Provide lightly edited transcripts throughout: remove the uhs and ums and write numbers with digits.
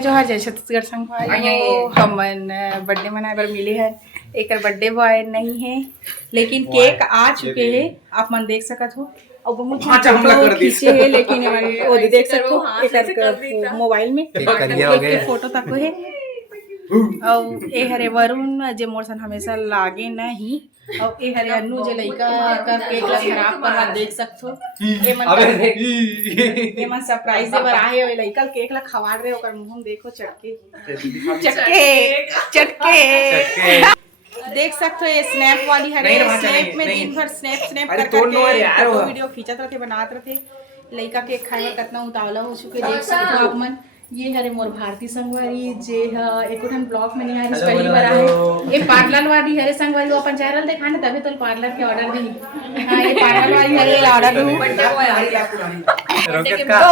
जोहार जय छत्तीसगढ़ संग हमन बर्थडे मनाए बर मिले हैं। एक बर्थडे बॉय नहीं है लेकिन केक आ चुके हैं, आप मन देख सकत हो और बहुत फोटो खींचे है, लेकिन वो देख सकते हो मोबाइल में के फोटो तक है। और ए हरे वरुण जे मोर सन हमेशा लागे नहीं, और ए हरे अन्नू जे लइका कर केक ला खराब करवा देख सकथो। ए मन सरप्राइज दे बर आए और लइका केक ला खवा रहे, ओकर मुंह देखो चटके चटके चटके देख सकते हो। ये स्नैप वाली हरे स्नैप में दिन भर स्नैप कर करके वीडियो खींचत रहते, बनात रहते। लइका केक खाए बर कितना उतावला हो चुके देख सकते हो आप मन। ये हरे मोर भारती संगवारी जे एकोठन ब्लॉग में नहीं आ रही पहली बार आए। ये पार्लर वाली हरे संगवारी वो अपन चैनल देखा ना, तभी तो पार्लर के ऑर्डर दी। हां ये पार्लर वाली हरे ऑर्डर दूं। तो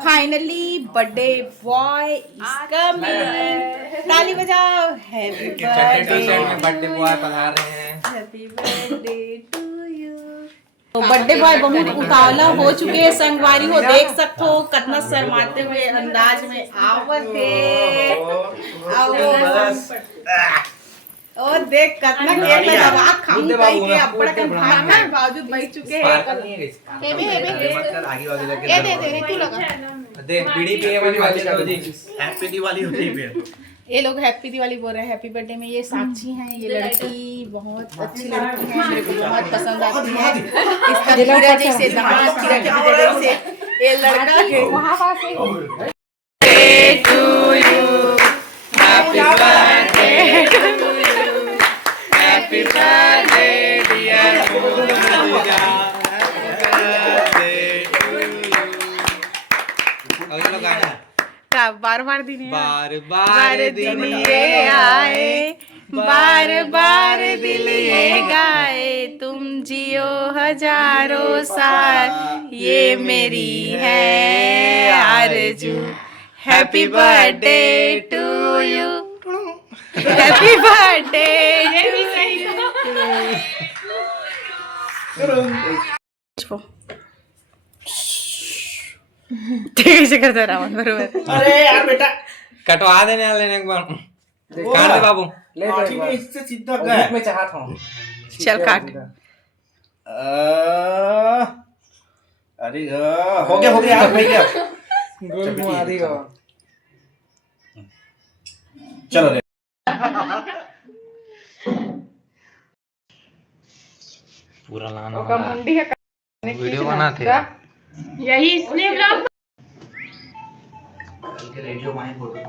finally birthday boy is coming. ताली बजाओ। Happy birthday. बर्थडे बॉय पधार रहे हैं। Happy birthday to you. तो बर्थडे बॉय बहुत उतावला हो चुके हैं। संगवारी हो देख सकते हो कितना शर्माते हुए अंदाज में आवत है। और देख कितना केक में दबा खाऊं कहीं के अपड़ के भागना के बावजूद बैठ चुके हैं। ये दे तू लगा दे बीड़ी पे वाली हैप्पी दिवाली होती है। ये लोग हैप्पी दिवाली बोल रहे हैं। हैप्पी बर्थडे में ये साक्षी हैं। ये लड़की बहुत अच्छी लड़की है, मेरे को बहुत पसंद आती है। इसका हीरा जैसे दांत, हीरा के हीरे जैसे ये लड़का है। वहां पास है to you happy birthday to you happy birthday dear Pooja. अगला गाना बार बार दिन बार बार दिन ये आए, बार बार दिल ये गाए, तुम जियो हजारों साल, ये मेरी है आरज़ू। Happy birthday to you, happy birthday. कैसे करता रहा बरोबर। अरे यार बेटा कटवा देने वाले ने एक बार काट दे बाबू। लाठी में इससे सीधा गया में चाहता हूं। चल काट। अरे हो गया यार भाई क्या गोल घुमा दी हो। चलो रे पूरा लाना ओका मुंडी है वीडियो बनाते यही इसलिए ब्लॉग रेडियो माइक फोटो